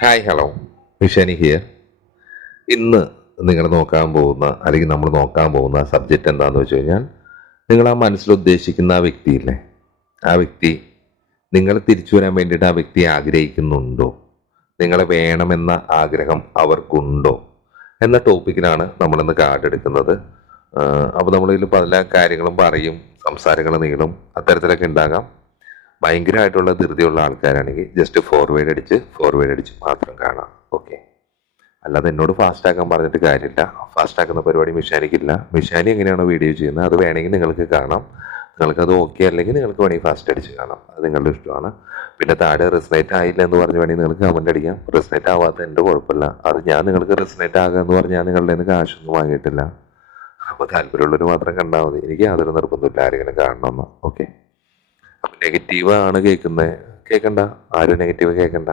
Hi hello Vishani here ഇന്ന് നിങ്ങൾ നോക്കാൻ പോകുന്ന അല്ലെങ്കിൽ നമ്മൾ നോക്കാൻ പോകുന്ന സബ്ജക്റ്റ് എന്താണെന്ന് വെച്ച് കഴിഞ്ഞാൽ നിങ്ങൾ ആ മനസ്സിൽ ഉദ്ദേശിക്കുന്ന ആ വ്യക്തിയില്ലേ ആ വ്യക്തി നിങ്ങൾ തിരിച്ചു വരാൻ വേണ്ടിയിട്ട് ആ വ്യക്തി ആഗ്രഹിക്കുന്നുണ്ടോ? നിങ്ങളെ വേണമെന്ന ആഗ്രഹം അവർക്കുണ്ടോ? എന്ന ടോപ്പിക്കിലാണ് നമ്മളിന്ന് കാർഡ് എടുക്കുന്നത്. അപ്പോൾ നമ്മളിതിൽ പല കാര്യങ്ങളും പറയും സംസാരങ്ങൾ നീളും അത്തരത്തിലൊക്കെ ഉണ്ടാകാം. ഭയങ്കരമായിട്ടുള്ള ധൃതിയുള്ള ആൾക്കാരാണെങ്കിൽ ജസ്റ്റ് ഫോർവേഡ് അടിച്ച് ഫോർവേഡ് അടിച്ച് മാത്രം കാണാം. ഓക്കെ അല്ലാതെ എന്നോട് ഫാസ്റ്റ് ആക്കാൻ പറഞ്ഞിട്ട് കാര്യമില്ല. ഫാസ്റ്റ് ആക്കുന്ന പരിപാടി മിഷാനിക്കില്ല. മിഷാനി എങ്ങനെയാണോ വീഡിയോ ചെയ്യുന്നത്? അത് വേണമെങ്കിൽ നിങ്ങൾക്ക് കാണാം. നിങ്ങൾക്ക് അത് ഓക്കെ അല്ലെങ്കിൽ നിങ്ങൾക്ക് വേണമെങ്കിൽ ഫാസ്റ്റ് അടിച്ച് കാണാം. അത് നിങ്ങളുടെ ഇഷ്ടമാണ്. പിന്നെ താഴെ റിസ്നേറ്റ് ആയില്ല എന്ന് പറഞ്ഞ് വേണമെങ്കിൽ നിങ്ങൾക്ക് കമന്റ് അടിക്കാം. റിസ്നേറ്റ് ആവാത്ത എന്റെ കുഴപ്പമില്ല. അത് ഞാൻ നിങ്ങൾക്ക് റിസ്നേറ്റ് ആകുക എന്ന് പറഞ്ഞാൽ നിങ്ങളുടെ നിന്ന് കാശൊന്നും വാങ്ങിയിട്ടില്ല. അപ്പോൾ താല്പര്യമുള്ളവർ മാത്രം കണ്ടാൽ മതി. എനിക്ക് യാതൊരു നിർബന്ധമില്ല ആരെങ്കിലും കാണണമെന്ന്. ഓക്കെ നെഗറ്റീവ് ആണ് കേൾക്കുന്നത് കേൾക്കണ്ട ആരും നെഗറ്റീവ് കേൾക്കണ്ട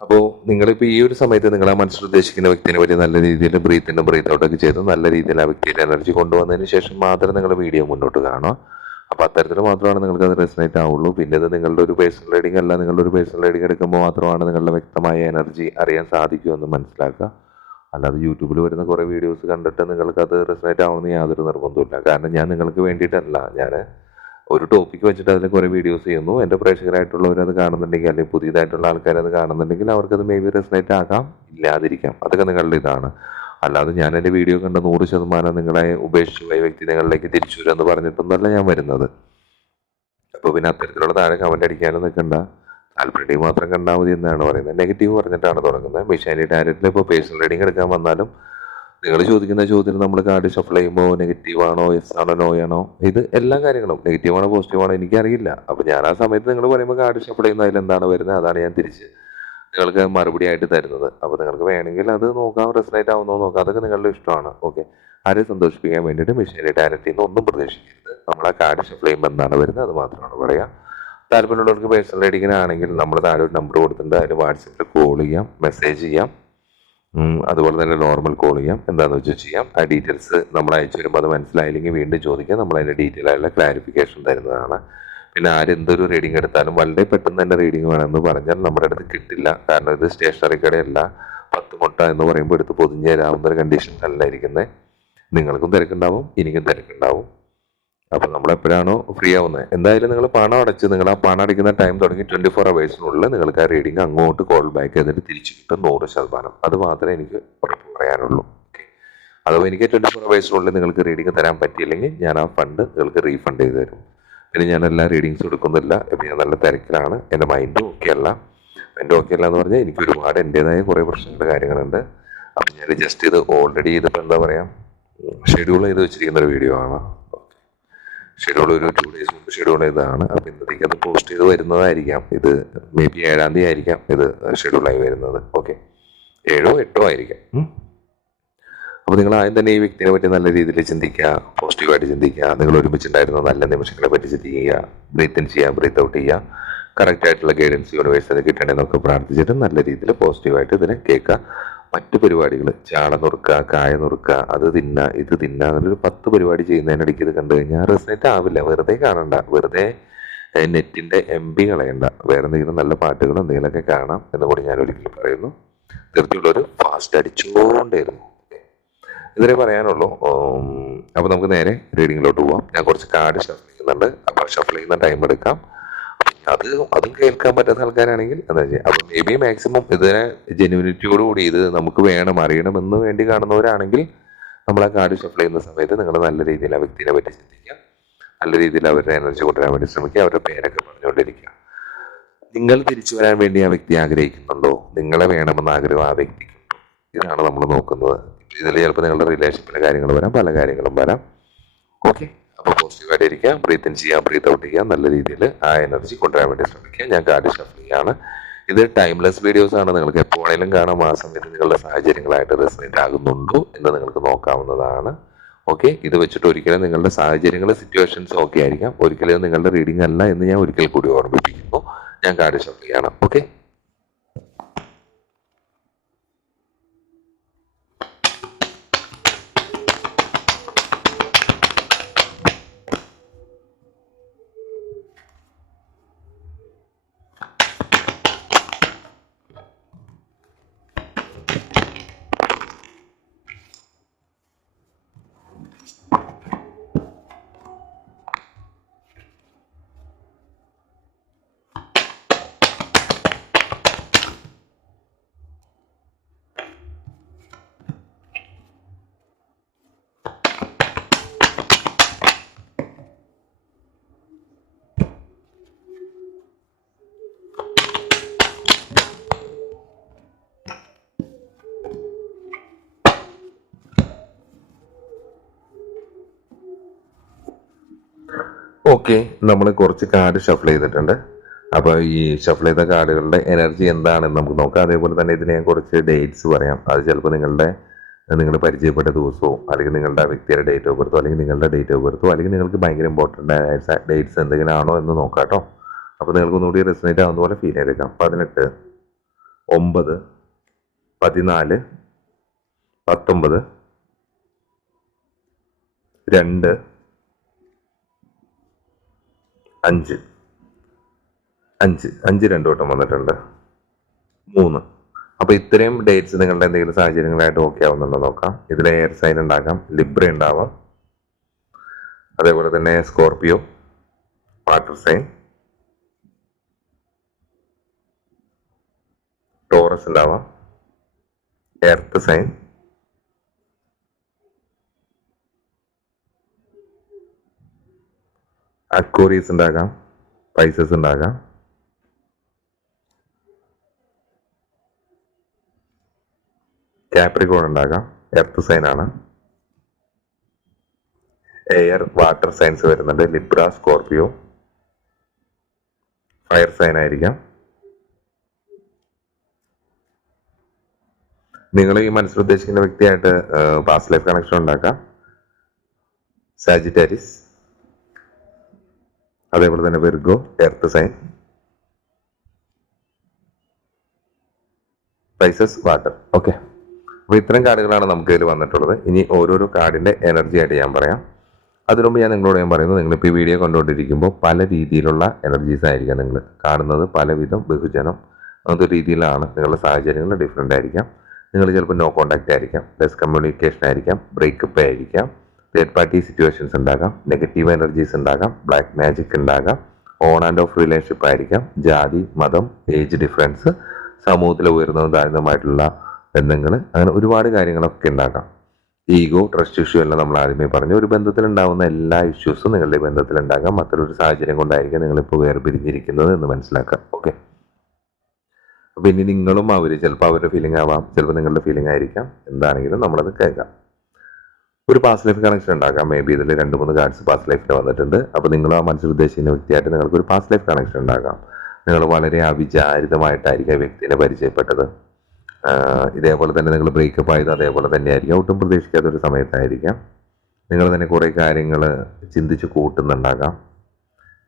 അപ്പോൾ നിങ്ങളിപ്പോൾ ഈ ഒരു സമയത്ത് നിങ്ങൾ ആ മനസ്സിൽ ഉദ്ദേശിക്കുന്ന വ്യക്തിനെ പറ്റി നല്ല രീതിയിൽ ബ്രീത്ത് ഇൻ ബ്രീത്ത് ഔട്ടൊക്കെ ചെയ്ത് നല്ല രീതിയിൽ ആ വ്യക്തിയുടെ എനർജി കൊണ്ടുവന്നതിന് ശേഷം മാത്രം നിങ്ങൾ വീഡിയോ മുന്നോട്ട് കാണുക. അപ്പോൾ അത്തരത്തിൽ മാത്രമാണ് നിങ്ങൾക്ക് അത് റെസനേറ്റ് ആവുള്ളൂ. പിന്നെ അത് നിങ്ങളുടെ ഒരു പേഴ്സണൽ റൈഡിംഗ് അല്ല. നിങ്ങളുടെ ഒരു പേഴ്സണൽ റൈഡിംഗ് എടുക്കുമ്പോൾ മാത്രമാണ് നിങ്ങളുടെ വ്യക്തമായ എനർജി അറിയാൻ സാധിക്കുമെന്ന് മനസ്സിലാക്കുക. അല്ലാതെ യൂട്യൂബിൽ വരുന്ന കുറേ വീഡിയോസ് കണ്ടിട്ട് നിങ്ങൾക്ക് അത് റെസനേറ്റ് ആവണമെന്ന് യാതൊരു നിർബന്ധമില്ല കാരണം ഞാൻ നിങ്ങൾക്ക് വേണ്ടിയിട്ടല്ല. ഞാൻ ഒരു ടോപ്പിക് വെച്ചിട്ട് അതിൽ കുറേ വീഡിയോസ് ചെയ്യുന്നു. എന്റെ പ്രേക്ഷകരായിട്ടുള്ളവർ അത് കാണുന്നുണ്ടെങ്കിൽ അല്ലെങ്കിൽ പുതിയതായിട്ടുള്ള ആൾക്കാർ അത് കാണുന്നുണ്ടെങ്കിൽ അവർക്കത് മേ ബി റെസനേറ്റ് ആകാം. ഇല്ലാതിരിക്കാം. അതൊക്കെ നിങ്ങളുടെ ഇതാണ്. അല്ലാതെ ഞാൻ എന്റെ വീഡിയോ കണ്ട നൂറ് ശതമാനം നിങ്ങളെ ഉപേക്ഷിച്ചുള്ള വ്യക്തി നിങ്ങളിലേക്ക് തിരിച്ചു വരുമെന്ന് പറഞ്ഞിട്ടൊന്നുമല്ല ഞാൻ വരുന്നത്. അപ്പോൾ പിന്നെ അത്തരത്തിലുള്ള താഴെ കമന്റ് അടിക്കാനും നിൽക്കണ്ട. താല്പര്യം മാത്രം കണ്ടാൽ മതി എന്നാണ് പറയുന്നത്. നെഗറ്റീവ് പറഞ്ഞിട്ടാണ് തുടങ്ങുന്നത്. മിഷാനി ഡയറക്റ്റിൽ ഇപ്പോൾ പേഴ്സണൽ റീഡിങ് എടുക്കാൻ വന്നാലും നിങ്ങൾ ചോദിക്കുന്ന ചോദ്യത്തിന് നമ്മൾ കാർഡ് ഷഫിൾ ചെയ്യുമ്പോൾ നെഗറ്റീവ് ആണോ എസ് ആണോ നോ ആണോ? ഇത് എല്ലാ കാര്യങ്ങളും നെഗറ്റീവ് ആണോ പോസിറ്റീവ് ആണോ എനിക്കറിയില്ല. അപ്പോൾ ഞാൻ ആ സമയത്ത് നിങ്ങൾ പറയുമ്പോൾ കാർഡ് ഷഫിൾ ചെയ്യുന്ന അതിൽ എന്താണ് വരുന്നത്? അതാണ് ഞാൻ തിരിച്ച് നിങ്ങൾക്ക് മറുപടി ആയിട്ട് തരുന്നത്. അപ്പോൾ നിങ്ങൾക്ക് വേണമെങ്കിൽ അത് നോക്കാം റെസനേറ്റ് ആവുന്നോ നോക്കാം. അതൊക്കെ നിങ്ങളുടെ ഇഷ്ടമാണ്. ഓക്കെ ആരെ സന്തോഷിപ്പിക്കാൻ വേണ്ടിയിട്ട് മെഷീനറി ഡയറക്റ്റ് ചെയ്യുന്ന ഒന്നും പ്രതീക്ഷിക്കരുത്. നമ്മൾ ആ കാർഡ് ഷഫിൾ ചെയ്യുമ്പോൾ എന്താണ് വരുന്നത്? അത് മാത്രമാണ് പറയാം. താല്പര്യമുള്ളവർക്ക് പേഴ്സണൽ റൈഡിങ്ങിനാണെങ്കിൽ നമ്മൾ താഴെ ഒരു നമ്പർ കൊടുത്തിട്ടുണ്ട്. അതിൽ വാട്സപ്പിൽ കോൾ ചെയ്യാം മെസ്സേജ് ചെയ്യാം. അതുപോലെ തന്നെ നോർമൽ കോൾ ചെയ്യാം. എന്താണെന്ന് വെച്ചാൽ ചെയ്യാം? ആ ഡീറ്റെയിൽസ് നമ്മൾ അയച്ചു വരുമ്പോൾ അത് മനസ്സിലായില്ലെങ്കിൽ വീണ്ടും ചോദിക്കാം. നമ്മൾ അതിന്റെ ഡീറ്റെയിൽ ആയുള്ള ക്ലാരിഫിക്കേഷൻ തരുന്നതാണ്. പിന്നെ ആരെന്തൊരു റീഡിംഗ് എടുത്താലും വളരെ പെട്ടെന്ന് തന്നെ റീഡിംഗ് വേണമെന്ന് പറഞ്ഞാൽ നമ്മുടെ അടുത്ത് കിട്ടില്ല. കാരണം ഇത് സ്റ്റേഷനറി കടയല്ല. പത്ത് മുട്ട എന്ന് പറയുമ്പോൾ എടുത്ത് പൊതിഞ്ഞ് തരാവുന്ന ഒരു കണ്ടീഷൻ അല്ല ഇരിക്കുന്നത് നിങ്ങൾക്കും തിരക്കുണ്ടാവും എനിക്കും തിരക്കുണ്ടാവും. അപ്പോൾ നമ്മൾ എപ്പോഴാണോ ഫ്രീ ആവുന്നത് എന്തായാലും നിങ്ങൾ പണം അടച്ച് നിങ്ങൾ ആ പണം അടയ്ക്കുന്ന ടൈം തുടങ്ങി ട്വന്റി ഫോർ അവേഴ്സിനുള്ളിൽ നിങ്ങൾക്ക് ആ റീഡിംഗ് അങ്ങോട്ട് കോൾ ബാക്ക് ചെയ്തിട്ട് തിരിച്ചു കിട്ടും നൂറ് ശതമാനം. അത് മാത്രമേ എനിക്ക് ഉറപ്പ് പറയാനുള്ളൂ. അഥവാ എനിക്ക് ട്വന്റി ഫോർ അവേഴ്സിനുള്ളിൽ നിങ്ങൾക്ക് റീഡിംഗ് തരാൻ പറ്റിയില്ലെങ്കിൽ ഞാൻ ആ ഫണ്ട് നിങ്ങൾക്ക് റീഫണ്ട് ചെയ്ത് തരും. പിന്നെ ഞാൻ എല്ലാ റീഡിങ്സും എടുക്കുന്നില്ല. ഇപ്പം ഞാൻ നല്ല തിരക്കിലാണ്. എന്റെ മൈൻഡും ഓക്കെ അല്ല. എന്റെ ഓക്കെ അല്ല എന്ന് പറഞ്ഞാൽ എനിക്ക് ഒരുപാട് എന്റെതായ കുറേ പ്രശ്നങ്ങളുടെ കാര്യങ്ങളുണ്ട്. അപ്പം ഞാൻ ജസ്റ്റ് ഇത് ഓൾറെഡി ഇതിപ്പോൾ എന്താ പറയുക ഷെഡ്യൂൾ ചെയ്ത് വെച്ചിരിക്കുന്ന ഒരു വീഡിയോ ആണ്. ഷെഡ്യൂൾ ഒരു ടു ഡേയ്സ് മുമ്പ് ഷെഡ്യൂൾ ചെയ്തതാണ് അപ്പം ഇന്നത്തേക്ക് അത് പോസ്റ്റ് ചെയ്ത് വരുന്നതായിരിക്കാം. ഇത് മേ ബി ഏഴാം തീയതി ആയിരിക്കാം ഇത് ഷെഡ്യൂളായി വരുന്നത്. ഓക്കെ ഏഴോ എട്ടോ ആയിരിക്കാം. അപ്പോൾ നിങ്ങൾ ആദ്യം തന്നെ ഈ വ്യക്തിനെ പറ്റി നല്ല രീതിയിൽ ചിന്തിക്കുക പോസിറ്റീവായിട്ട് ചിന്തിക്കുക നിങ്ങൾ ഒരുമിച്ചുണ്ടായിരുന്ന നല്ല നിമിഷങ്ങളെ പറ്റി ചിന്തിക്കുക ബ്രീത്ത് ഇൻ ചെയ്യുക ബ്രീത്ത് ഔട്ട് ചെയ്യുക കറക്റ്റ് ആയിട്ടുള്ള ഗൈഡൻസ് യൂണിവേഴ്സിൽ കിട്ടണമെന്നൊക്കെ പ്രാർത്ഥിച്ചിട്ട് നല്ല രീതിയിൽ പോസിറ്റീവായിട്ട് ഇതിനെ കേൾക്കുക. മറ്റു പരിപാടികൾ ചാള നുറുക്കുക കായ നുറുക്കുക അത് തിന്ന ഇത് തിന്ന അങ്ങനെ ഒരു പത്ത് പരിപാടി ചെയ്യുന്നതിനിടയ്ക്ക് ഇത് കണ്ടു കഴിഞ്ഞാൽ റെസിനേറ്റ് ആവില്ല. വെറുതെ കാണണ്ട. വെറുതെ നെറ്റിന്റെ എം ബി കളയണ്ട. വേറെ എന്തെങ്കിലും നല്ല പാട്ടുകൾ എന്തെങ്കിലുമൊക്കെ കാണാം എന്ന് കൂടി ഞാൻ ഒരിക്കലും പറയുന്നു. തീർച്ചയുള്ളവർ ഫാസ്റ്റ് അടിച്ചുകൊണ്ടേയിരുന്നു ഇതിനെ പറയാനുള്ളൂ. ഉം, അപ്പൊ നമുക്ക് നേരെ റീഡിങ്ങിലോട്ട് പോവാം. ഞാൻ കുറച്ച് കാർഡ് ഷഫിൾ ചെയ്യുന്നുണ്ട്. അപ്പൊ ഷഫിൾ ചെയ്യുന്ന ടൈം എടുക്കാം. അത് അതും കേൾക്കാൻ പറ്റാത്ത ആൾക്കാരാണെങ്കിൽ ചെയ്യുക അപ്പൊ മേ ബി മാക്സിമം ഇതിനെ ജെനുവിനിറ്റിയോട് കൂടി ഇത് നമുക്ക് വേണം അറിയണം അറിയണമെന്ന് വേണ്ടി കാണുന്നവരാണെങ്കിൽ നമ്മൾ ആ കാർഡ് ഷഫിൾ ചെയ്യുന്ന സമയത്ത് നിങ്ങൾ നല്ല രീതിയിൽ ആ വ്യക്തിനെ പറ്റി ചിന്തിക്കുക. നല്ല രീതിയിൽ അവരുടെ എനർജി കൊണ്ടുവരാൻ വേണ്ടി ശ്രമിക്കുക അവരുടെ പേരൊക്കെ പറഞ്ഞുകൊണ്ടിരിക്കുക. നിങ്ങൾ തിരിച്ചു വരാൻ വേണ്ടി ആ വ്യക്തി ആഗ്രഹിക്കുന്നുണ്ടോ? നിങ്ങളെ വേണമെന്ന് ആഗ്രഹം ആ വ്യക്തിക്കുണ്ടോ? ഇതാണ് നമ്മൾ നോക്കുന്നത്. ഇതിൽ ചിലപ്പോൾ നിങ്ങളുടെ റിലേഷൻഷിപ്പിലെ കാര്യങ്ങൾ വരാം പല കാര്യങ്ങളും വരാം. ഓക്കെ അപ്പോൾ ഇരിക്കുക ബ്രീത്ത് ഇൻ ചെയ്യുക ബ്രീത്ത് ഔട്ട് ചെയ്യുക നല്ല രീതിയിൽ ആ എനർജി കൊണ്ടുവരാൻ വേണ്ടി ശ്രമിക്കുക. ഞാൻ കാർഡ് ഷഫ്ലിയാണ് ഇത് ടൈംലെസ് വീഡിയോസ് ആണ്. നിങ്ങൾക്ക് എപ്പോഴെങ്കിലും കാണാം. ആ സമയത്ത് നിങ്ങളുടെ സാഹചര്യങ്ങളായിട്ട് റെസിനേറ്റ് ആകുന്നുണ്ടോ എന്ന് നിങ്ങൾക്ക് നോക്കാവുന്നതാണ്. ഓക്കെ ഇത് വെച്ചിട്ട് ഒരിക്കലും നിങ്ങളുടെ സാഹചര്യങ്ങൾ സിറ്റുവേഷൻസ് ഓക്കെ ആയിരിക്കാം. ഒരിക്കലും നിങ്ങളുടെ റീഡിംഗ് അല്ല എന്ന് ഞാൻ ഒരിക്കൽ കൂടി ഓർമ്മിപ്പിക്കുന്നു. ഞാൻ കാർഡ് ഷഫ്ലിയാണ് ഓക്കെ ഓക്കെ നമ്മൾ കുറച്ച് കാർഡ് ഷഫിൾ ചെയ്തിട്ടുണ്ട്. അപ്പോൾ ഈ ഷഫിൾ ചെയ്ത കാർഡുകളുടെ എനർജി എന്താണെന്ന് നമുക്ക് നോക്കാം. അതേപോലെ തന്നെ ഇതിന് ഞാൻ കുറച്ച് ഡേറ്റ്സ് പറയാം. അത് ചിലപ്പോൾ നിങ്ങളുടെ നിങ്ങൾ പരിചയപ്പെട്ട ദിവസവും അല്ലെങ്കിൽ നിങ്ങളുടെ വ്യക്തിയുടെ ഡേറ്റ് ഓഫ് ബർത്തോ അല്ലെങ്കിൽ നിങ്ങളുടെ ഡേറ്റ് ഓഫ് ബർത്തോ അല്ലെങ്കിൽ നിങ്ങൾക്ക് ഭയങ്കര ഇമ്പോർട്ടന്റ് ഡേറ്റ്സ് എന്തെങ്കിലും ആണോ എന്ന് നോക്കാം കേട്ടോ അപ്പോൾ നിങ്ങൾക്ക് ഒന്നുകൂടി റെസിനേറ്റ് ആവുന്ന പോലെ ഫീൽ ചെയ്തേക്കാം പതിനെട്ട് ഒമ്പത് പതിനാല് പത്തൊമ്പത് രണ്ട് അഞ്ച്. അഞ്ച്. അഞ്ച് രണ്ടു വട്ടം വന്നിട്ടുണ്ട്. മൂന്ന്. അപ്പോൾ ഇത്രയും ഡേറ്റ്സ് നിങ്ങളുടെ എന്തെങ്കിലും സാഹചര്യങ്ങളായിട്ട് ഓക്കെ ആവുന്നുണ്ടോ നോക്കാം. ഇതിൽ എയർ സൈൻ ഉണ്ടാക്കാം. ലിബ്ര ഉണ്ടാവാം. അതേപോലെ തന്നെ സ്കോർപിയോ വാട്ടർ സൈൻ ടോറസ് ഉണ്ടാവാം. എർത്ത് സൈൻ അക്വോറിയസ് ഉണ്ടാകാം പൈസസ് ഉണ്ടാകാം. ക്യാപ്രിക്കോൺ ഉണ്ടാകാം എർത്ത് സൈൻ ആണ്. എയർ വാട്ടർ സൈൻസ് വരുന്നുണ്ട് ലിബ്ര സ്കോർപിയോ ഫയർ സൈൻ ആയിരിക്കാം. നിങ്ങൾ ഈ മനസ്സിൽ ഉദ്ദേശിക്കുന്ന വ്യക്തിയായിട്ട് പാസ്റ്റ് ലൈഫ് കണക്ഷൻ ഉണ്ടാക്കാം. സാജിറ്റാരിസ് അതേപോലെ തന്നെ Virgo earth sign Pisces water. Okay. അപ്പോൾ ഇത്തരം കാർഡുകളാണ് നമുക്ക് ഇതിൽ വന്നിട്ടുള്ളത്. ഇനി ഓരോരോ കാർഡിന്റെ എനർജി ആയിട്ട് ഞാൻ പറയാം. അതിനു ഞാൻ നിങ്ങളോട് ഞാൻ പറയുന്നത് നിങ്ങളിപ്പോൾ ഈ വീഡിയോ കണ്ടുകൊണ്ടിരിക്കുമ്പോൾ പല രീതിയിലുള്ള എനർജീസ് ആയിരിക്കാം നിങ്ങൾ കാണുന്നത്. പലവിധം ബഹുജനം അങ്ങനത്തെ രീതിയിലാണ് നിങ്ങളുടെ സാഹചര്യങ്ങൾ ഡിഫറെന്റ് ആയിരിക്കാം. നിങ്ങൾ ചിലപ്പോൾ നോ കോണ്ടാക്റ്റ് ആയിരിക്കാം. ലെസ് കമ്മ്യൂണിക്കേഷൻ ആയിരിക്കാം. ബ്രേക്കപ്പ് ആയിരിക്കാം. തേർഡ് പാർട്ടി സിറ്റുവേഷൻസ് ഉണ്ടാകാം. നെഗറ്റീവ് എനർജീസ് ഉണ്ടാകാം. ബ്ലാക്ക് മാജിക് ഉണ്ടാകാം. ഓൺ ആൻഡ് ഓഫ് റിലേഷൻഷിപ്പ് ആയിരിക്കാം. ജാതി മതം ഏജ് ഡിഫറൻസ് സമൂഹത്തിൽ ഉയർന്നതും താഴ്ന്നതുമായിട്ടുള്ള ബന്ധങ്ങൾ അങ്ങനെ ഒരുപാട് കാര്യങ്ങളൊക്കെ ഉണ്ടാകാം. ഈഗോ ട്രസ്റ്റ് ഇഷ്യൂ എല്ലാം നമ്മൾ ആദ്യമേ പറഞ്ഞു. ഒരു ബന്ധത്തിൽ ഉണ്ടാകുന്ന എല്ലാ ഇഷ്യൂസും നിങ്ങളുടെ ബന്ധത്തിൽ ഉണ്ടാകാം. മറ്റൊരു സാഹചര്യം കൊണ്ടായിരിക്കാം നിങ്ങളിപ്പോൾ വേർപിരിഞ്ഞിരിക്കുന്നത് എന്ന് മനസ്സിലാക്കാം ഓക്കെ അപ്പം ഇനി നിങ്ങളും അവർ ചിലപ്പോൾ അവരുടെ ഫീലിംഗ് ആവാം. ചിലപ്പോൾ നിങ്ങളുടെ ഫീലിംഗ് ആയിരിക്കാം. എന്താണെങ്കിലും നമ്മളത് കേൾക്കാം. ഒരു പാസ് ലൈഫ് കണക്ഷൻ ഉണ്ടാക്കാം. മേ ബി ഇതിൽ രണ്ട് മൂന്ന് കാർഡ്സ് പാസ് ലൈഫിൽ വന്നിട്ടുണ്ട്. അപ്പോൾ നിങ്ങൾ ആ മനസ്സിൽ ഉദ്ദേശിക്കുന്ന വ്യക്തിയായിട്ട് നിങ്ങൾക്ക് ഒരു പാസ് ലൈഫ് കണക്ഷൻ ഉണ്ടാകാം നിങ്ങൾ വളരെ അവിചാരിതമായിട്ടായിരിക്കും വ്യക്തിനെ പരിചയപ്പെട്ടത്. ഇതേപോലെ തന്നെ നിങ്ങൾ ബ്രേക്കപ്പ് ആയത് അതേപോലെ തന്നെ ആയിരിക്കും ഒട്ടും പ്രതീക്ഷിക്കാത്ത ഒരു സമയത്തായിരിക്കാം. നിങ്ങൾ തന്നെ കുറേ കാര്യങ്ങൾ ചിന്തിച്ച് കൂട്ടുന്നുണ്ടാകാം.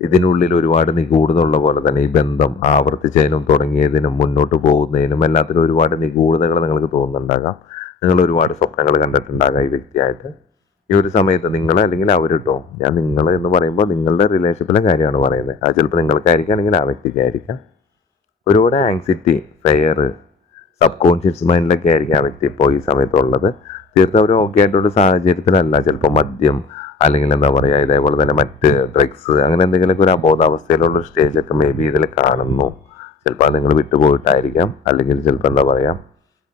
ഇതിനുള്ളിൽ ഒരുപാട് നിഗൂഢതയുള്ള പോലെ തന്നെ ഈ ബന്ധം ആവർത്തിച്ചതിനും തുടങ്ങിയതിനും മുന്നോട്ട് പോകുന്നതിനും എല്ലാത്തിനും ഒരുപാട് നിഗൂഢതകൾ നിങ്ങൾക്ക് തോന്നുന്നുണ്ടാകാം. നിങ്ങൾ ഒരുപാട് സ്വപ്നങ്ങൾ കണ്ടിട്ടുണ്ടാകാം ഈ വ്യക്തിയായിട്ട്. ഈ ഒരു സമയത്ത് നിങ്ങൾ അല്ലെങ്കിൽ അവരിട്ടോ ഞാൻ നിങ്ങൾ എന്ന് പറയുമ്പോൾ നിങ്ങളുടെ റിലേഷൻഷിപ്പിലെ കാര്യമാണ് പറയുന്നത്. അത് ചിലപ്പോൾ നിങ്ങൾക്കായിരിക്കാം അല്ലെങ്കിൽ ആ വ്യക്തിക്കായിരിക്കാം ഒരുപാട് ആങ്സിറ്റി ഫെയർ സബ് കോൺഷ്യസ് മൈൻഡിലൊക്കെ ആയിരിക്കും ആ വ്യക്തി ഇപ്പോൾ ഈ സമയത്തുള്ളത് തീർത്തും അവർ ഓക്കെ ആയിട്ടുള്ള സാഹചര്യത്തിലല്ല. ചിലപ്പോൾ മദ്യം അല്ലെങ്കിൽ എന്താ പറയുക ഇതേപോലെ തന്നെ മറ്റ് ഡ്രഗ്സ് അങ്ങനെ എന്തെങ്കിലുമൊക്കെ ഒരു അബോധാവസ്ഥയിലുള്ള സ്റ്റേജൊക്കെ മേ ബി ഇതിൽ കാണുന്നു. ചിലപ്പോൾ അത് നിങ്ങൾ വിട്ടുപോയിട്ടായിരിക്കാം. അല്ലെങ്കിൽ ചിലപ്പോൾ എന്താ പറയുക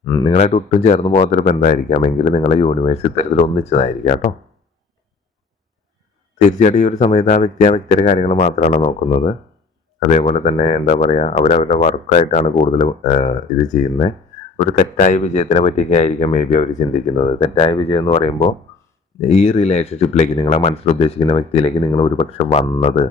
നിങ്ങളായിട്ട് ഒട്ടും ചേർന്ന് പോകാത്തൊരു ബന്ധമായിരിക്കാം. എങ്കിലും നിങ്ങളെ യൂണിവേഴ്സ് ഇത്തരത്തിൽ ഒന്നിച്ചതായിരിക്കാം കേട്ടോ. തീർച്ചയായിട്ടും ഈ ഒരു സമയത്ത് ആ വ്യക്തി ആ വ്യക്തിയുടെ കാര്യങ്ങൾ മാത്രമാണ് നോക്കുന്നത്. അതേപോലെ തന്നെ എന്താ പറയുക അവരവരുടെ വർക്കായിട്ടാണ് കൂടുതൽ ഇത് ചെയ്യുന്നത് ഒരു തെറ്റായ വിജയത്തിനെ പറ്റിയൊക്കെ ആയിരിക്കാം മേ ബി അവർ ചിന്തിക്കുന്നത്. തെറ്റായ വിജയം എന്ന് പറയുമ്പോൾ ഈ റിലേഷൻഷിപ്പിലേക്ക് നിങ്ങളെ മനസ്സിൽ ഉദ്ദേശിക്കുന്ന വ്യക്തിയിലേക്ക് നിങ്ങൾ ഒരു പക്ഷെ വന്നത്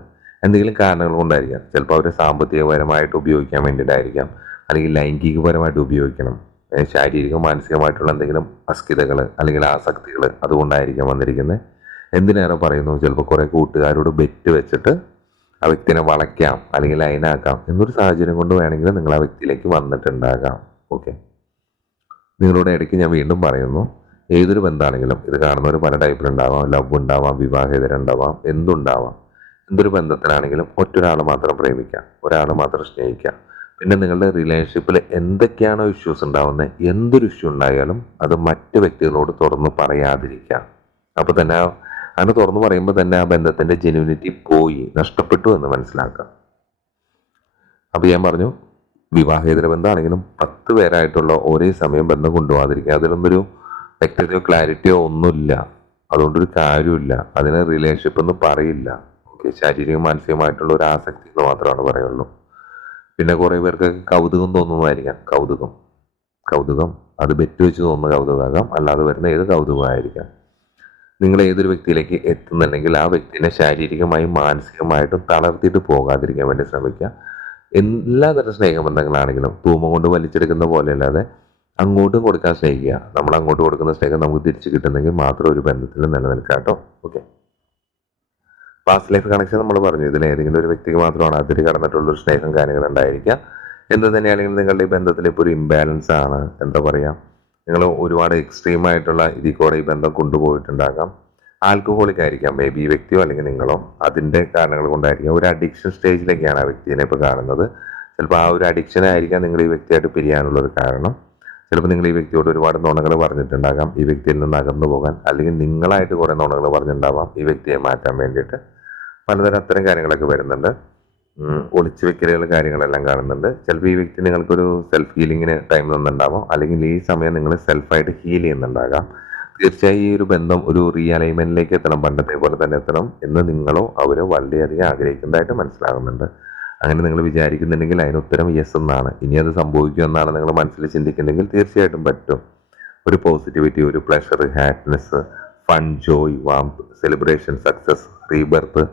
എന്തെങ്കിലും കാരണങ്ങൾ കൊണ്ടായിരിക്കാം. ചിലപ്പോൾ അവരെ സാമ്പത്തികപരമായിട്ട് ഉപയോഗിക്കാൻ വേണ്ടിയിട്ടായിരിക്കാം. അല്ലെങ്കിൽ ലൈംഗികപരമായിട്ട് ഉപയോഗിക്കണം. ശാരീരിക മാനസികമായിട്ടുള്ള എന്തെങ്കിലും അസ്കിതകൾ അല്ലെങ്കിൽ ആസക്തികൾ അതുകൊണ്ടായിരിക്കാം വന്നിരിക്കുന്നത് എന്തിനേറെ പറയുന്നു ചിലപ്പോൾ കുറേ കൂട്ടുകാരോട് ബെറ്റ് വെച്ചിട്ട് ആ വ്യക്തിനെ വളയ്ക്കാം അല്ലെങ്കിൽ ലൈനാക്കാം എന്നൊരു സാഹചര്യം കൊണ്ട് വേണമെങ്കിൽ നിങ്ങൾ ആ വ്യക്തിയിലേക്ക് വന്നിട്ടുണ്ടാകാം. ഓക്കെ. നിങ്ങളുടെ ഇടയ്ക്ക് ഞാൻ വീണ്ടും പറയുന്നു ഏതൊരു ബന്ധമാണെങ്കിലും ഇത് കാണുന്നവർ പല ടൈപ്പിലുണ്ടാവാം ലവ് ഉണ്ടാവാം വിവാഹിതരുണ്ടാവാം എന്തുണ്ടാവാം എന്തൊരു ബന്ധത്തിലാണെങ്കിലും ഒറ്റൊരാൾ മാത്രം പ്രേമിക്കാം ഒരാൾ മാത്രം സ്നേഹിക്കാം. പിന്നെ നിങ്ങളുടെ റിലേഷൻഷിപ്പിൽ എന്തൊക്കെയാണോ ഇഷ്യൂസ് ഉണ്ടാവുന്നത് എന്തൊരു ഇഷ്യൂ ഉണ്ടായാലും അത് മറ്റ് വ്യക്തികളോട് തുറന്ന് പറയാതിരിക്കാം അപ്പോൾ തന്നെ അങ്ങനെ തുറന്നു പറയുമ്പോൾ തന്നെ ആ ബന്ധത്തിന്റെ ജെന്യൂനിറ്റി പോയി നഷ്ടപ്പെട്ടു എന്ന് മനസ്സിലാക്കാം അപ്പോൾ ഞാൻ പറഞ്ഞു വിവാഹേതര ബന്ധമാണെങ്കിലും പത്ത് പേരായിട്ടുള്ള ഒരേ സമയം ബന്ധം കൊണ്ടുപോകാതിരിക്കുക. അതിലൊന്നൊരു വ്യക്തതയോ ക്ലാരിറ്റിയോ ഒന്നുമില്ല. അതുകൊണ്ടൊരു കാര്യമില്ല അതിന് റിലേഷൻഷിപ്പ് ഒന്നും പറയില്ല. ഓക്കെ? ശാരീരിക മാനസികമായിട്ടുള്ള ഒരു ആസക്തി എന്ന് മാത്രമാണ് പറയുള്ളൂ. പിന്നെ കുറേ പേർക്ക് കൗതുകം തോന്നുന്നതായിരിക്കാം. കൗതുകം. കൗതുകം. അത് ബെറ്റ് വെച്ച് തോന്നുന്ന കൗതുകമാകാം. അല്ലാതെ വരുന്ന ഏത് കൗതുകമായിരിക്കാം? നിങ്ങൾ ഏതൊരു വ്യക്തിയിലേക്ക് എത്തുന്നുണ്ടെങ്കിൽ ആ വ്യക്തിനെ ശാരീരികമായും മാനസികമായിട്ടും തളർത്തിയിട്ട് പോകാതിരിക്കാൻ വേണ്ടി ശ്രമിക്കുക. എല്ലാ തരം സ്നേഹബന്ധങ്ങളാണെങ്കിലും തൂമ കൊണ്ട് വലിച്ചെടുക്കുന്ന പോലെ അല്ലാതെ അങ്ങോട്ടും കൊടുക്കാൻ സ്നേഹിക്കുക. നമ്മൾ അങ്ങോട്ട് കൊടുക്കുന്ന സ്നേഹം നമുക്ക് തിരിച്ചു കിട്ടുന്നെങ്കിൽ മാത്രം ഒരു ബന്ധത്തിൽ നിലനിൽക്കാം കേട്ടോ. ഓക്കെ. പാസ്റ്റ് ലൈഫ് കണക്ഷൻ നമ്മൾ പറഞ്ഞു. ഇതിൽ ഏതെങ്കിലും ഒരു വ്യക്തിക്ക് മാത്രമാണ് അതിൽ കടന്നിട്ടുള്ള ഒരു സ്നേഹം കാര്യങ്ങൾ ഉണ്ടായിരിക്കുക. എന്ത് തന്നെയാണെങ്കിലും നിങ്ങളുടെ ഈ ബന്ധത്തിൽ ഇപ്പോൾ ഒരു ഇംബാലൻസ് ആണ്. എന്താ പറയുക നിങ്ങൾ ഒരുപാട് എക്സ്ട്രീം ആയിട്ടുള്ള ഇതിൽ കൂടെ ഈ ബന്ധം കൊണ്ടുപോയിട്ടുണ്ടാകാം. ആൽക്കഹോളിക് ആയിരിക്കാം. മേ ബി വ്യക്തിയോ അല്ലെങ്കിൽ നിങ്ങളോ. അതിന്റെ കാരണങ്ങൾ കൊണ്ടായിരിക്കാം. ഒരു അഡിക്ഷൻ സ്റ്റേജിലേക്കാണ് ആ വ്യക്തിനെ ഇപ്പോൾ കാണുന്നത്. ചിലപ്പോൾ ആ ഒരു അഡിക്ഷൻ ആയിരിക്കാം നിങ്ങൾ ഈ വ്യക്തിയായിട്ട് പിരിയാനുള്ള ഒരു കാരണം. ചിലപ്പോൾ നിങ്ങൾ ഈ വ്യക്തിയോട് ഒരുപാട് നുണകൾ പറഞ്ഞിട്ടുണ്ടാകാം. ഈ വ്യക്തിയിൽ നിന്ന് അകന്നു പോകാൻ അല്ലെങ്കിൽ നിങ്ങളായിട്ട് കുറേ നുണകൾ പറഞ്ഞിട്ടുണ്ടാവാം. ഈ വ്യക്തിയെ മാറ്റാൻ വേണ്ടിയിട്ട്. പലതരം അത്തരം കാര്യങ്ങളൊക്കെ വരുന്നുണ്ട്. ഒളിച്ചു വെക്കലുകൾ കാര്യങ്ങളെല്ലാം കാണുന്നുണ്ട്. ചിലപ്പോൾ ഈ വ്യക്തി നിങ്ങൾക്കൊരു സെൽഫ് ഹീലിങ്ങിന് ടൈം തന്നിട്ടുണ്ടാവാം. അല്ലെങ്കിൽ ഈ സമയം നിങ്ങൾ സെൽഫായിട്ട് ഹീൽ ചെയ്യുന്നുണ്ടാകാം. തീർച്ചയായും ഈ ഒരു ബന്ധം ഒരു റീഅലൈൻമെന്റിലേക്ക് എത്തണം. പണ്ടത്തെ പോലെ തന്നെ എത്തണം എന്ന് നിങ്ങളോ അവരോ വളരെയധികം ആഗ്രഹിക്കുന്നതായിട്ട് മനസ്സിലാകുന്നുണ്ട്. അങ്ങനെ നിങ്ങൾ വിചാരിക്കുന്നുണ്ടെങ്കിൽ അതിന് ഉത്തരം യെസ് എന്നാണ്. ഇനി അത് സംഭവിക്കും എന്നാണ് നിങ്ങൾ മനസ്സിൽ ചിന്തിക്കുന്നുണ്ടെങ്കിൽ തീർച്ചയായിട്ടും പറ്റും. ഒരു പോസിറ്റിവിറ്റി ഒരു pleasure happiness fun joy warm celebration success rebirth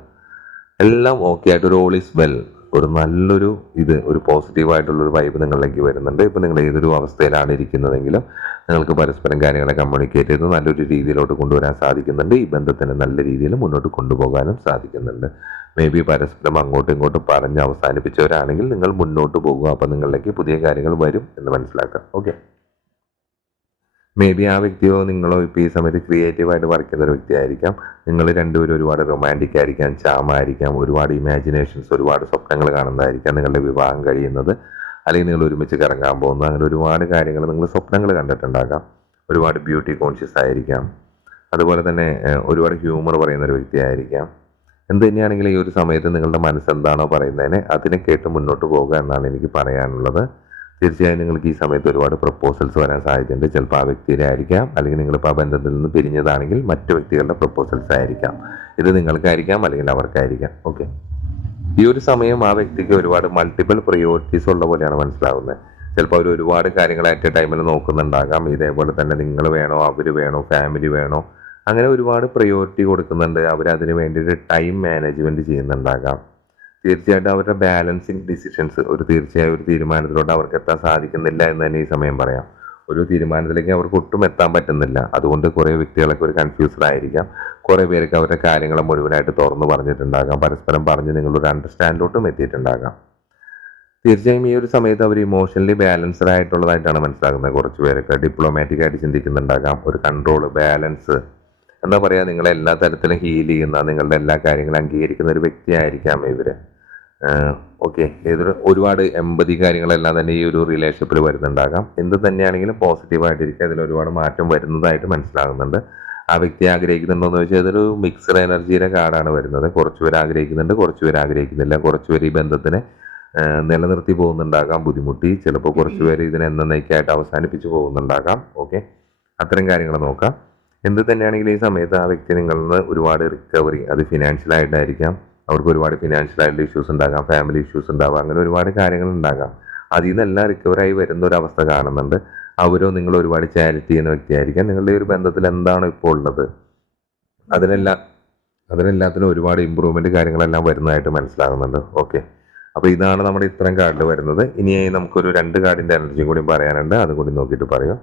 എല്ലാം ഓക്കെ ആയിട്ട് ഒരു ഓൾ ഈസ് വെൽ ഒരു നല്ലൊരു ഇത് ഒരു പോസിറ്റീവായിട്ടുള്ളൊരു വൈബ് നിങ്ങളിലേക്ക് വരുന്നുണ്ട്. ഇപ്പം നിങ്ങൾ ഏതൊരു അവസ്ഥയിലാണ് ഇരിക്കുന്നതെങ്കിലും നിങ്ങൾക്ക് പരസ്പരം കാര്യങ്ങളെ കമ്മ്യൂണിക്കേറ്റ് ചെയ്ത് നല്ലൊരു രീതിയിലോട്ട് കൊണ്ടുവരാൻ സാധിക്കുന്നുണ്ട്. ഈ ബന്ധത്തിന് നല്ല രീതിയിൽ മുന്നോട്ട് കൊണ്ടുപോകാനും സാധിക്കുന്നുണ്ട്. മേ ബി പരസ്പരം അങ്ങോട്ടും ഇങ്ങോട്ടും പറഞ്ഞ് അവസാനിപ്പിച്ചവരാണെങ്കിൽ നിങ്ങൾ മുന്നോട്ട് പോകുക. അപ്പം നിങ്ങളിലേക്ക് പുതിയ കാര്യങ്ങൾ വരും എന്ന് മനസ്സിലാക്കാം. ഓക്കെ മേ ബി ആ വ്യക്തിയോ നിങ്ങളോ ഇപ്പോൾ ഈ സമയത്ത് ക്രിയേറ്റീവായിട്ട് വർക്ക് ചെയ്യുന്ന ഒരു വ്യക്തിയായിരിക്കാം. നിങ്ങൾ രണ്ടുപേരും ഒരുപാട് റൊമാന്റിക് ആയിരിക്കാം ചാമായിരിക്കാം ഒരുപാട് ഇമാജിനേഷൻസ് ഒരുപാട് സ്വപ്നങ്ങൾ കാണുന്നതായിരിക്കാം നിങ്ങളുടെ വിവാഹം കഴിയുന്നത്. അല്ലെങ്കിൽ നിങ്ങൾ ഒരുമിച്ച് കറങ്ങാൻ പോകുന്നത് അങ്ങനെ ഒരുപാട് കാര്യങ്ങൾ നിങ്ങൾ സ്വപ്നങ്ങൾ കണ്ടിട്ടുണ്ടാകാം. ഒരുപാട് ബ്യൂട്ടി കോൺഷ്യസ് ആയിരിക്കാം. അതുപോലെ തന്നെ ഒരുപാട് ഹ്യൂമർ പറയുന്ന ഒരു വ്യക്തിയായിരിക്കാം. എന്ത് തന്നെയാണെങ്കിലും ഈ ഒരു സമയത്ത് നിങ്ങളുടെ മനസ്സെന്താണോ പറയുന്നതിനെ അതിനെ കേട്ട് മുന്നോട്ട് പോകുക എന്നാണ് എനിക്ക് പറയാനുള്ളത്. തീർച്ചയായും നിങ്ങൾക്ക് ഈ സമയത്ത് ഒരുപാട് പ്രപ്പോസൽസ് വരാൻ സാധ്യതയുണ്ട്. ചിലപ്പോൾ ആ വ്യക്തിയുടെ ആയിരിക്കാം. അല്ലെങ്കിൽ നിങ്ങളിപ്പോൾ ആ ബന്ധത്തിൽ നിന്ന് പിരിഞ്ഞതാണെങ്കിൽ മറ്റു വ്യക്തികളുടെ പ്രപ്പോസൽസ് ആയിരിക്കാം. ഇത് നിങ്ങൾക്കായിരിക്കാം അല്ലെങ്കിൽ അവർക്കായിരിക്കാം. ഓക്കെ ഈ ഒരു സമയം ആ വ്യക്തിക്ക് ഒരുപാട് മൾട്ടിപ്പിൾ പ്രയോറിറ്റീസ് ഉള്ള പോലെയാണ് മനസ്സിലാവുന്നത്. ചിലപ്പോൾ അവർ ഒരുപാട് കാര്യങ്ങൾ അറ്റ് എ ടൈമിൽ നോക്കുന്നുണ്ടാകാം. ഇതേപോലെ തന്നെ നിങ്ങൾ വേണോ അവർ വേണോ ഫാമിലി വേണോ. അങ്ങനെ ഒരുപാട് പ്രയോറിറ്റി കൊടുക്കുന്നുണ്ട്. അവർ അതിന് വേണ്ടിയിട്ട് ടൈം മാനേജ്മെന്റ് ചെയ്യുന്നുണ്ടാകാം. തീർച്ചയായിട്ടും അവരുടെ ബാലൻസിങ് ഡിസിഷൻസ് ഒരു തീർച്ചയായും ഒരു തീരുമാനത്തിലൂടെ അവർക്ക് എത്താൻ സാധിക്കുന്നില്ല എന്ന് തന്നെ ഈ സമയം പറയാം. ഒരു തീരുമാനത്തിലേക്ക് അവർക്ക് ഒട്ടും എത്താൻ പറ്റുന്നില്ല. അതുകൊണ്ട് കുറേ വ്യക്തികളൊക്കെ ഒരു കൺഫ്യൂസ്ഡ് ആയിരിക്കാം. കുറേ പേർക്ക് അവരുടെ കാര്യങ്ങൾ മുഴുവനായിട്ട് തുറന്നു പറഞ്ഞിട്ടുണ്ടാകാം. പരസ്പരം പറഞ്ഞ് നിങ്ങളൊരു അണ്ടർസ്റ്റാൻഡിലോട്ടും എത്തിയിട്ടുണ്ടാകാം. തീർച്ചയായും ഈ ഒരു സമയത്ത് അവർ ഇമോഷണലി ബാലൻസ്ഡ് ആയിട്ടുള്ളതായിട്ടാണ് മനസ്സിലാക്കുന്നത് കുറച്ച് പേരൊക്കെ ഡിപ്ലോമാറ്റിക് ആയിട്ട് ചിന്തിക്കുന്നുണ്ടാകാം. ഒരു കൺട്രോൾ ബാലൻസ് എന്താ പറയുക നിങ്ങളെ എല്ലാ തരത്തിലും ഹീൽ ചെയ്യുന്ന നിങ്ങളുടെ എല്ലാ കാര്യങ്ങളും അംഗീകരിക്കുന്ന ഒരു വ്യക്തിയായിരിക്കാം ഇവർ. ഓക്കെ. ഏതൊരു ഒരുപാട് എമ്പതി കാര്യങ്ങളെല്ലാം തന്നെ ഈ ഒരു റിലേഷൻഷിപ്പിൽ വരുന്നുണ്ടാകാം. എന്ത് തന്നെയാണെങ്കിലും പോസിറ്റീവായിട്ടിരിക്കുക അതിൽ ഒരുപാട് മാറ്റം വരുന്നതായിട്ട് മനസ്സിലാകുന്നുണ്ട്. ആ വ്യക്തി ആഗ്രഹിക്കുന്നുണ്ടോ എന്ന് ചോദിച്ചാൽ ഇതൊരു മിക്സഡ് എനർജിയുടെ കാർഡാണ് വരുന്നത്. കുറച്ച് പേര് ആഗ്രഹിക്കുന്നുണ്ട് കുറച്ച് പേര് ആഗ്രഹിക്കുന്നില്ല. കുറച്ച് പേര് ഈ ബന്ധത്തിനെ നിലനിർത്തി പോകുന്നുണ്ടാകാം. ബുദ്ധിമുട്ടി ചിലപ്പോൾ കുറച്ച് പേര് ഇതിനെ എന്നേക്കായിട്ട് അവസാനിപ്പിച്ച് പോകുന്നുണ്ടാകാം. ഓക്കെ. അത്തരം കാര്യങ്ങൾ നോക്കാം. എന്ത് തന്നെയാണെങ്കിലും ഈ സമയത്ത് ആ വ്യക്തി നിങ്ങളിൽ നിന്ന് ഒരുപാട് റിക്കവറി അത് ഫിനാൻഷ്യലായിട്ടായിരിക്കാം അവർക്ക് ഒരുപാട് ഫിനാൻഷ്യൽ ആയിട്ടുള്ള ഇഷ്യൂസ് ഉണ്ടാകാം ഫാമിലി ഇഷ്യൂസ് ഉണ്ടാകാം അങ്ങനെ ഒരുപാട് കാര്യങ്ങൾ ഉണ്ടാകാം. അതിൽ നിന്നെല്ലാം റിക്കവറായി വരുന്ന ഒരു അവസ്ഥ കാണുന്നുണ്ട്. അവരോ നിങ്ങൾ ഒരുപാട് ചാരിറ്റി ചെയ്യുന്ന വ്യക്തിയായിരിക്കാം. നിങ്ങളുടെ ഒരു ബന്ധത്തിൽ എന്താണോ ഇപ്പോൾ ഉള്ളത്? അതിനെല്ലാം അതിനെല്ലാത്തിനും ഒരുപാട് ഇമ്പ്രൂവ്മെന്റ് കാര്യങ്ങളെല്ലാം വരുന്നതായിട്ട് മനസ്സിലാകുന്നുണ്ട്. ഓക്കെ അപ്പോൾ ഇതാണ് നമ്മുടെ ഇത്തരം കാർഡിൽ വരുന്നത്. ഇനി നമുക്കൊരു രണ്ട് കാർഡിന്റെ എനർജിയും കൂടി പറയാനുണ്ട്. അതും കൂടി നോക്കിയിട്ട് പറയാം.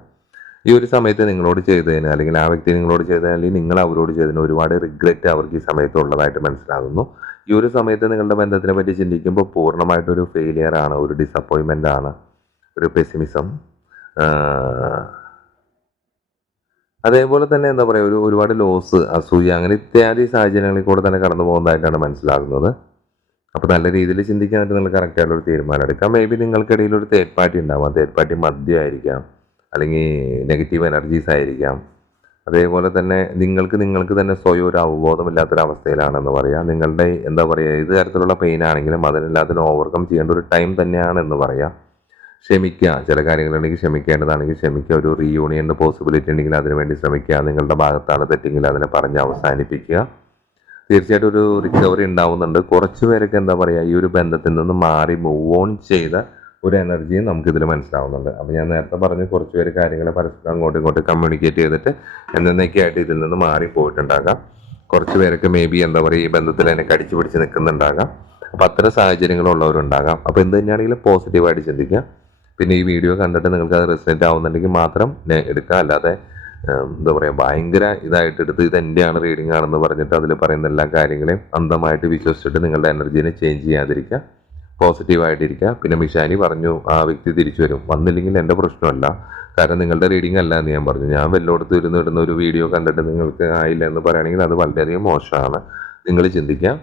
ഈ ഒരു സമയത്ത് നിങ്ങളോട് ചെയ്തതിന് അല്ലെങ്കിൽ ആ വ്യക്തി നിങ്ങളോട് ചെയ്തതിന് അല്ലെങ്കിൽ നിങ്ങൾ അവരോട് ചെയ്തതിന് ഒരുപാട് റിഗ്രറ്റ് അവർക്ക് ഈ സമയത്ത് ഉള്ളതായിട്ട് മനസ്സിലാകുന്നു. ഈ ഒരു സമയത്ത് നിങ്ങളുടെ ബന്ധത്തിനെ പറ്റി ചിന്തിക്കുമ്പോൾ പൂർണമായിട്ടൊരു ഫെയിലിയർ ആണ് ഒരു ഡിസപ്പോയിൻമെന്റ് ആണ് ഒരു പെസിമിസം അതേപോലെ തന്നെ എന്താ പറയുക ഒരു ഒരുപാട് ലോസ് അസൂയ അങ്ങനെ ഇത്യാദി സാഹചര്യങ്ങളിൽ കൂടെ തന്നെ കടന്നു പോകുന്നതായിട്ടാണ് മനസ്സിലാകുന്നത്. അപ്പോൾ നല്ല രീതിയിൽ ചിന്തിക്കാനായിട്ട് നിങ്ങൾ കറക്റ്റ് ആയിട്ടുള്ള ഒരു തീരുമാനം എടുക്കാം. മേ ബി നിങ്ങൾക്കിടയിൽ ഒരു തേർഡ് പാർട്ടി ഉണ്ടാവാം. തേർഡ് പാർട്ടി മദ്യമായിരിക്കാം. അല്ലെങ്കിൽ നെഗറ്റീവ് എനർജീസ് ആയിരിക്കാം. അതേപോലെ തന്നെ നിങ്ങൾക്ക് നിങ്ങൾക്ക് തന്നെ സ്വയം ഒരു അവബോധമില്ലാത്തൊരവസ്ഥയിലാണെന്ന് പറയാം. നിങ്ങളുടെ എന്താ പറയുക ഏത് തരത്തിലുള്ള പെയിൻ ആണെങ്കിലും അതിനെല്ലാത്തിനും ഓവർകം ചെയ്യേണ്ട ഒരു ടൈം തന്നെയാണെന്ന് പറയാം. ക്ഷമിക്കുക. ചില കാര്യങ്ങളുണ്ടെങ്കിൽ ക്ഷമിക്കേണ്ടതാണെങ്കിൽ ക്ഷമിക്കുക. ഒരു റീയൂണിയന്റെ പോസിബിലിറ്റി ഉണ്ടെങ്കിൽ അതിനുവേണ്ടി ശ്രമിക്കുക. നിങ്ങളുടെ ഭാഗത്താണ് തെറ്റെങ്കിൽ അതിനെ പറഞ്ഞ് അവസാനിപ്പിക്കുക. തീർച്ചയായിട്ടും ഒരു റിക്കവറി ഉണ്ടാവുന്നുണ്ട്. കുറച്ച് പേരൊക്കെ എന്താ പറയുക ഈ ഒരു ബന്ധത്തിൽ നിന്ന് മാറി മൂവ് ഓൺ ചെയ്ത ഒരു എനർജിയും നമുക്കിതിൽ മനസ്സിലാവുന്നുണ്ട്. അപ്പോൾ ഞാൻ നേരത്തെ പറഞ്ഞു കുറച്ച് പേര് കാര്യങ്ങൾ പരസ്പരം അങ്ങോട്ടും ഇങ്ങോട്ടും കമ്മ്യൂണിക്കേറ്റ് ചെയ്തിട്ട് എന്നേക്കായിട്ട് ഇതിൽ നിന്ന് മാറി പോയിട്ടുണ്ടാകാം. കുറച്ച് പേരൊക്കെ മേ ബി എന്താ പറയുക ഈ ബന്ധത്തിൽ എന്നെ കടിച്ചു പിടിച്ച് നിൽക്കുന്നുണ്ടാകാം. അപ്പോൾ അത്തരം സാഹചര്യങ്ങളുള്ളവരുണ്ടാകാം അപ്പോൾ എന്ത് തന്നെയാണെങ്കിലും പോസിറ്റീവായിട്ട് ചിന്തിക്കുക. പിന്നെ ഈ വീഡിയോ കണ്ടിട്ട് നിങ്ങൾക്ക് അത് റിസൾട്ട് ആവുന്നുണ്ടെങ്കിൽ മാത്രം എടുക്കുക. അല്ലാതെ എന്താ പറയുക ഭയങ്കര ഇതായിട്ട് എടുത്ത് ഇത് എന്റെയാണ് റീഡിംഗ് ആണെന്ന് പറഞ്ഞിട്ട് അതിൽ പറയുന്ന എല്ലാ കാര്യങ്ങളെയും അന്ധമായിട്ട് വിശ്വസിച്ചിട്ട് നിങ്ങളുടെ എനർജീനെ ചേഞ്ച് ചെയ്യാതിരിക്കുക. പോസിറ്റീവായിട്ടിരിക്കുക. പിന്നെ മിഷാനി പറഞ്ഞു ആ വ്യക്തി തിരിച്ചു വരും. വന്നില്ലെങ്കിൽ എന്റെ പ്രശ്നമല്ല. കാരണം നിങ്ങളുടെ റീഡിംഗ് അല്ല എന്ന് ഞാൻ പറഞ്ഞു. ഞാൻ വല്ലോടത്ത് ഇരുന്ന് ഇടുന്ന ഒരു വീഡിയോ കണ്ടിട്ട് നിങ്ങൾക്ക് ആയില്ല എന്ന് പറയുകയാണെങ്കിൽ അത് വളരെയധികം മോശമാണ്. നിങ്ങൾ ചിന്തിക്കാം.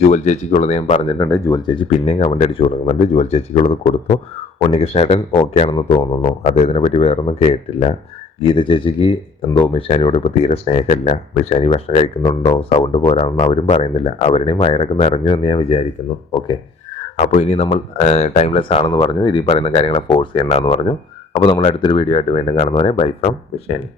ജുവൽ ചേച്ചിക്കുള്ളത് ഞാൻ പറഞ്ഞിട്ടുണ്ട്. ജുവൽ ചേച്ചി പിന്നെയും കമന്റ് അടിച്ചു കൊടുക്കുന്നുണ്ട്. ജുവൽ ചേച്ചിക്കുള്ളത് കൊടുത്തു. ഉണ്ണികൃഷ്ണേട്ടൻ ഓക്കെ ആണെന്ന് തോന്നുന്നു. അദ്ദേഹത്തിനെ പറ്റി വേറൊന്നും കേട്ടില്ല. ഗീത ചേച്ചിക്ക് എന്തോ മിഷാനിയോട് ഇപ്പോൾ തീരെ സ്നേഹമില്ല. മിഷാനി ഭക്ഷണം കഴിക്കുന്നുണ്ടോ? സൗണ്ട് പോരാണെന്ന് അവരും പറയുന്നില്ല. അവരുടെയും വയറൊക്കെ നിറഞ്ഞു എന്ന് ഞാൻ വിചാരിക്കുന്നു. ഓക്കെ അപ്പോൾ ഇനി നമ്മൾ ടൈംലെസ് ആണെന്ന് പറഞ്ഞു. ഇതിൽ പറയുന്ന കാര്യങ്ങളെ ഫോഴ്സ് ചെയ്യണ്ടെന്ന് പറഞ്ഞു. അപ്പോൾ നമ്മൾ അടുത്തൊരു വീഡിയോ ആയിട്ട് വീണ്ടും കാണുന്നവരെ ബൈ ഫ്രം മിഷാനി.